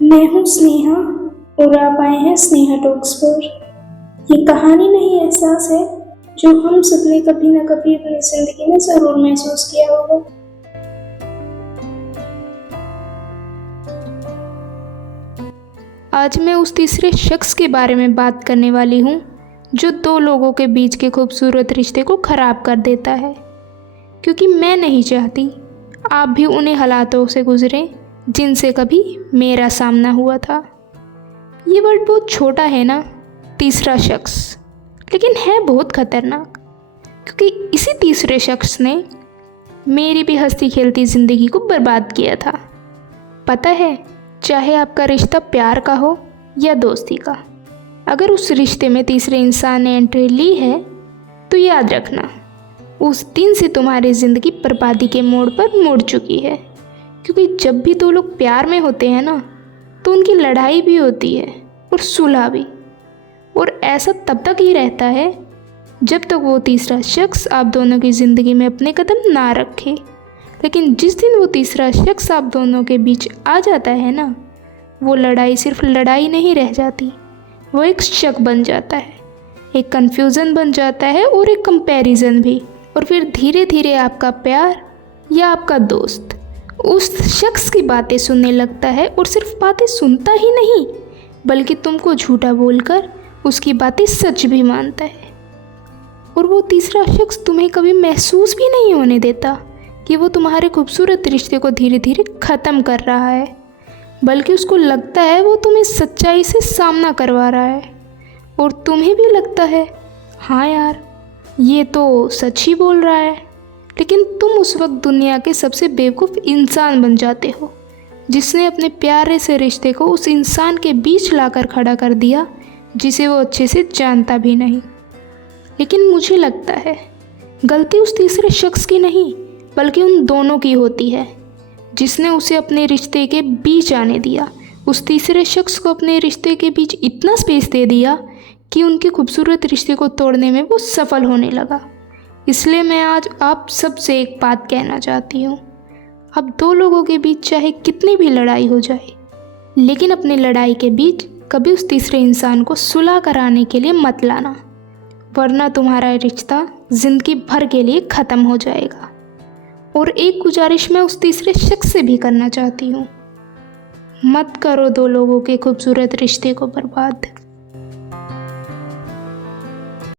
मैं हूँ स्नेहा और आप आए हैं स्नेहा टॉक्स पर। ये कहानी नहीं, एहसास है जो हम सबने कभी न कभी अपनी जिंदगी में जरूर महसूस किया होगा। आज मैं उस तीसरे शख्स के बारे में बात करने वाली हूँ जो दो लोगों के बीच के खूबसूरत रिश्ते को ख़राब कर देता है। क्योंकि मैं नहीं चाहती आप भी उन्हीं हालातों से गुजरें जिनसे कभी मेरा सामना हुआ था। ये वर्ड बहुत छोटा है ना, तीसरा शख्स, लेकिन है बहुत ख़तरनाक। क्योंकि इसी तीसरे शख्स ने मेरी भी हंसती खेलती ज़िंदगी को बर्बाद किया था। पता है, चाहे आपका रिश्ता प्यार का हो या दोस्ती का, अगर उस रिश्ते में तीसरे इंसान ने एंट्री ली है तो याद रखना, उस दिन से तुम्हारी ज़िंदगी बर्बादी के मोड़ पर मुड़ चुकी है। क्योंकि जब भी दो लोग प्यार में होते हैं ना, तो उनकी लड़ाई भी होती है और सुलह भी। और ऐसा तब तक ही रहता है जब तक वो तीसरा शख्स आप दोनों की ज़िंदगी में अपने कदम ना रखे। लेकिन जिस दिन वो तीसरा शख्स आप दोनों के बीच आ जाता है ना, वो लड़ाई सिर्फ लड़ाई नहीं रह जाती, वो एक शक बन जाता है, एक कन्फ्यूज़न बन जाता है और एक कंपैरिजन भी। और फिर धीरे धीरे आपका प्यार या आपका दोस्त उस शख्स की बातें सुनने लगता है, और सिर्फ बातें सुनता ही नहीं बल्कि तुमको झूठा बोलकर उसकी बातें सच भी मानता है। और वो तीसरा शख्स तुम्हें कभी महसूस भी नहीं होने देता कि वो तुम्हारे खूबसूरत रिश्ते को धीरे धीरे ख़त्म कर रहा है, बल्कि उसको लगता है वो तुम्हें सच्चाई से सामना करवा रहा है। और तुम्हें भी लगता है हाँ यार, ये तो सच ही बोल रहा है। लेकिन तुम उस वक्त दुनिया के सबसे बेवकूफ़ इंसान बन जाते हो जिसने अपने प्यारे से रिश्ते को उस इंसान के बीच लाकर खड़ा कर दिया जिसे वो अच्छे से जानता भी नहीं। लेकिन मुझे लगता है गलती उस तीसरे शख्स की नहीं बल्कि उन दोनों की होती है जिसने उसे अपने रिश्ते के बीच आने दिया। उस तीसरे शख्स को अपने रिश्ते के बीच इतना स्पेस दे दिया कि उनके खूबसूरत रिश्ते को तोड़ने में वो सफल होने लगा। इसलिए मैं आज आप सबसे एक बात कहना चाहती हूँ, अब दो लोगों के बीच चाहे कितनी भी लड़ाई हो जाए, लेकिन अपनी लड़ाई के बीच कभी उस तीसरे इंसान को सुलह कराने के लिए मत लाना, वरना तुम्हारा रिश्ता ज़िंदगी भर के लिए ख़त्म हो जाएगा। और एक गुजारिश मैं उस तीसरे शख्स से भी करना चाहती हूँ, मत करो दो लोगों के खूबसूरत रिश्ते को बर्बाद।